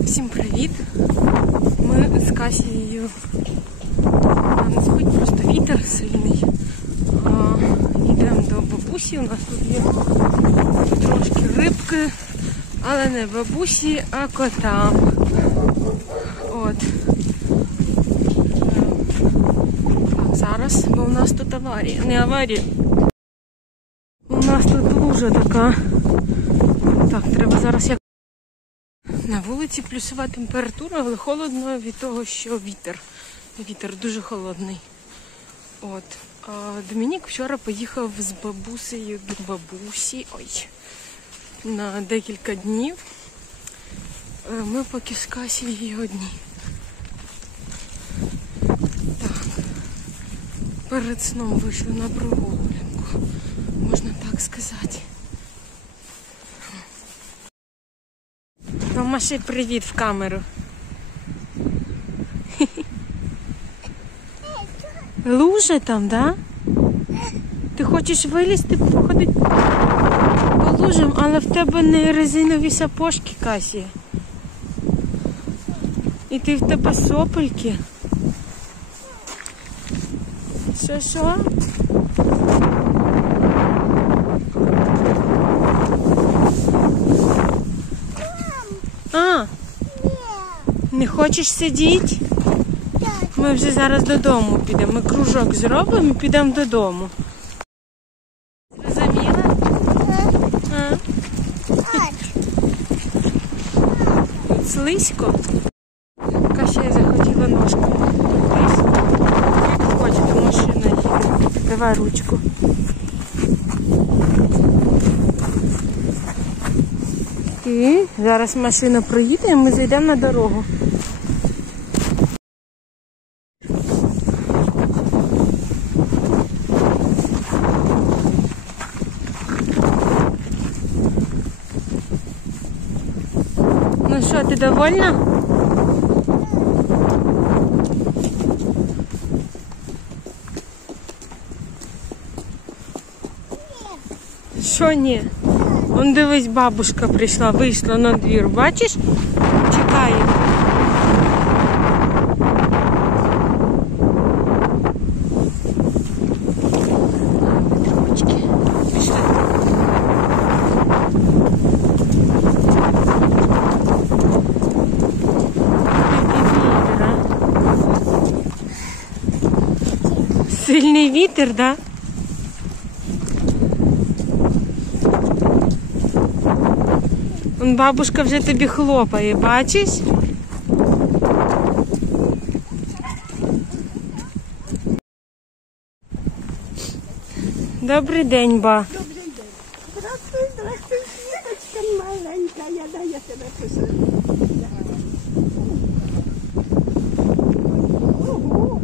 Всім привіт! Ми з Касією на сході, просто вітер сильний. Йдемо до бабусі, у нас тут є трошки рибки, але не бабусі, а котам. От. Так, зараз, бо у нас тут аварія, не аварія. У нас тут лужа така. Так, треба зараз як... На вулиці плюсова температура, але холодно від того, що вітер. Вітер дуже холодний. От. Домінік вчора поїхав з бабусею до бабусі. На декілька днів. Ми поки з Касією одні. Так. Перед сном вийшли на прогулянку. Можна так сказати. Маши привіт в камеру. Лужа там, да? Ти хочеш вилізти, походити по лужам, але в тебе не резинові сапожки, Касія. І ти в тебе сопельки. Що? Не хочеш сидіти? Ми вже зараз додому підемо. Ми кружок зробимо і підемо додому. Зрозуміла? Тут слизько. Кася я захотіла ножками. Як хочете, машина їде. Давай ручку. І зараз машина проїде і ми зайдемо на дорогу. Ну що, ти довольна? Що ні? Вон дивись, бабушка прийшла, вийшла на двір, бачиш? Чекає. Вітрочки. Пішли. Сильний вітер, да? Бабушка вже тобі хлопає, бачиш? Добрий день, ба. Добрий день. Здравствуй, Світочка маленька, я тебе посадила. Ого.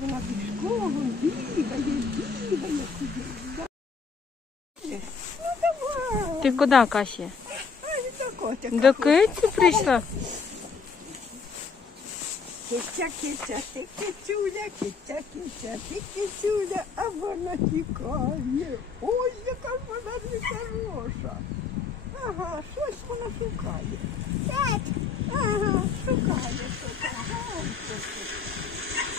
Вона пішком бігає куди. Ну давай. Ти куди, Кася? До киці прийшла? Киця, ти кицюля, ти кицюля, а вона тікає. Ой, яка вона нехороша. Ага, щось вона шукає. Ага, шукає.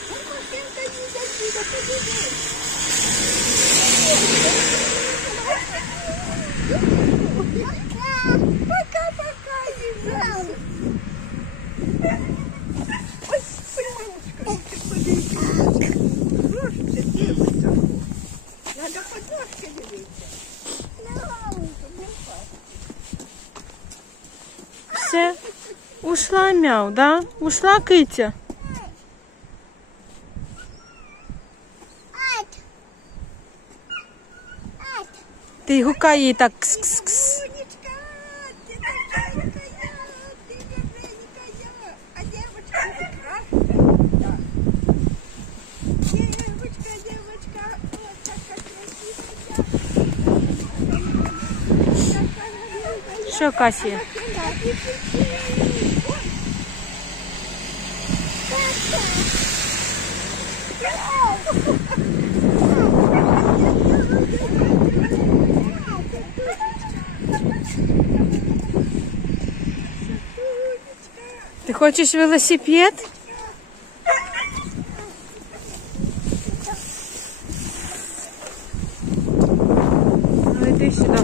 А машинка їде, подивись. Пока-пока, їжджай. Ой, мамочка, ти подивись. Ножки дивиться. Надо под ножки дивитися. Все, ушла мяу, да? Ушла киця? Ти гукай їй так кс-кс-кс. Умничка, ты такая, ты добренькая. А девочка Що, Касія? Ти хочеш велосипед? Ну, іди сюди.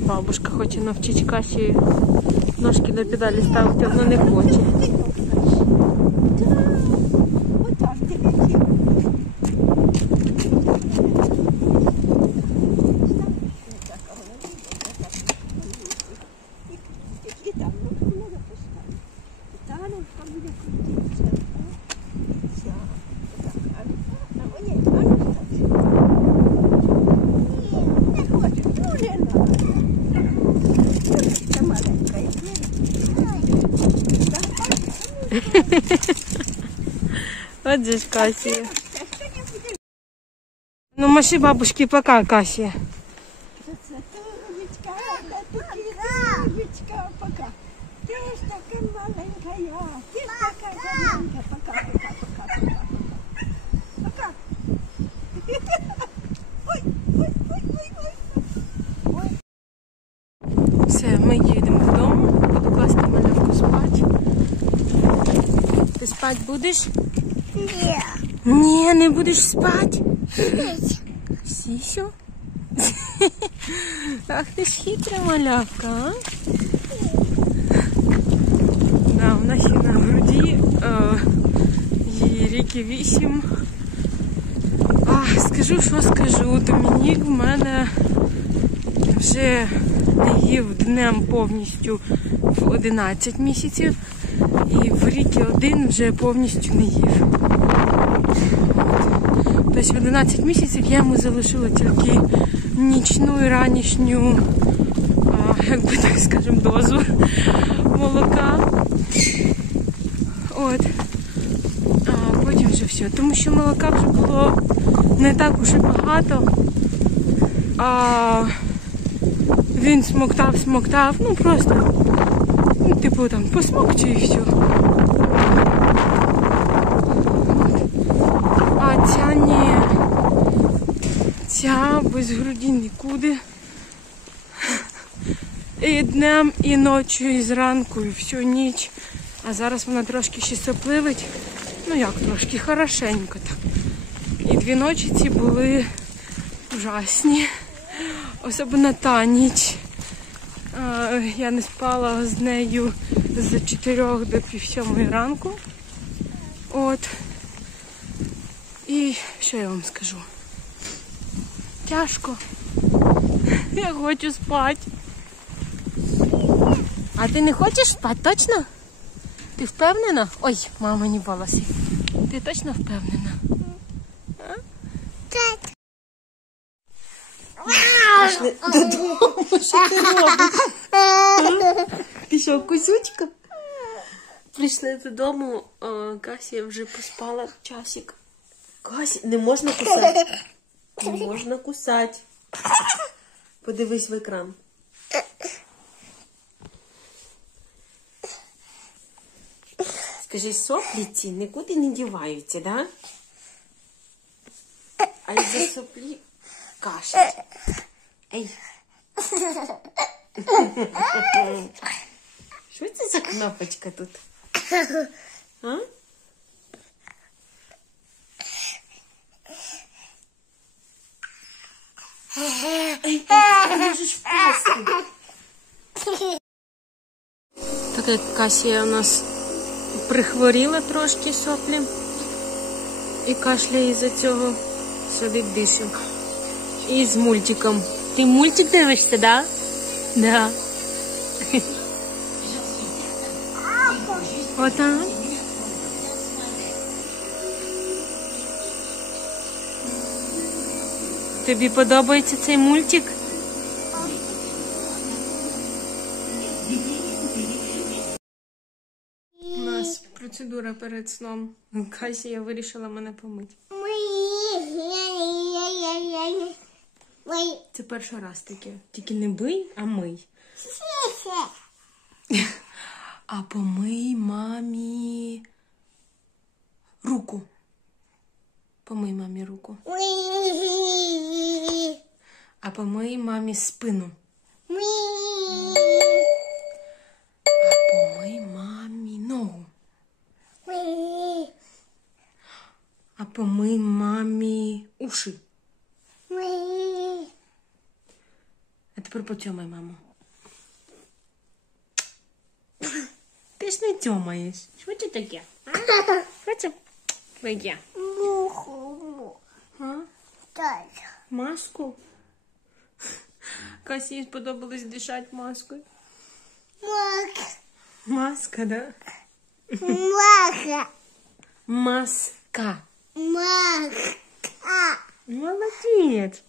Бабушка хоче навчити Касію ножки на педалі ставити, але не хоче. Отак, дивіться. І там ножку треба поставити. І та ножка буде крутитися. Все. Отак. А ні, а ну так. Ні, не хочеш. Ну, не надо. Це маленька, як От же ж Касія. Ну, маши бабушки пока, Касія. Тулечка, пока. Ти ж така маленька, ти ж така маленька. Пока. Пока. Ой. Все, ми їдемо додому. Буду класти малявку спати. Ти спати будеш? Ні. Ні, не будеш спати. Сісю? Ах, ти ж хитра малявка, а? Да, у нас є на груді, їй ріки 8. Скажу, Домінік в мене вже не їв днем повністю в 11 місяців. І в ріки 1 вже повністю не їв. Тобто в 11 місяців я йому залишила тільки нічну і ранішню, як би так скажемо, дозу молока. От. А потім вже все. Тому що молока вже було не так уж і багато. А він смоктав, ну просто, ну, типу там посмокче і все. А ця ні. Ця без груді нікуди. І днем, і ночі, і зранку, і всю ніч. А зараз вона трошки ще сопливить. Ну як трошки, хорошенько так. І 2 ночі ці були ужасні. Особливо та ніч. Я не спала з нею з 4 до 5:30 ранку. От. І що я вам скажу? Тяжко. Я хочу спати. А ти не хочеш спати, точно? Ти впевнена? Ой, мамині волоси. Ти точно впевнена? Так. Пішли додому, що ти робиш? Ти що, кусючка? Прийшли додому, Касія вже поспала часик. Кася, не можна кусати. Не можна кусати. Подивись в екран. Скажи, соплі ці нікуди не діваються, да? А із-за соплі кашель. Ей. Що це за кнопочка тут? А? Ей, ти можеш впасти. Так як Касія у нас прихворіла трошки соплі. і кашляє із-за цього. Сидить дишик. І з мультиком. Ти мультик дивишся, да? Да. Отак. Тобі подобається цей мультик? У нас процедура перед сном. Касія вирішила мене помити. Це перший раз таке. Тільки не бий, а мий. А помий мамі руку. Помий мамі руку. А помий мамі спину. А помий мамі ногу. А помий мамі уші. А тепер потьомай маму. Ти ж не тьомаєш. Що це таке? Що це таке? А? Маску? Касі сподобалось дишати маскою. Маска, да? Маска. Молодець.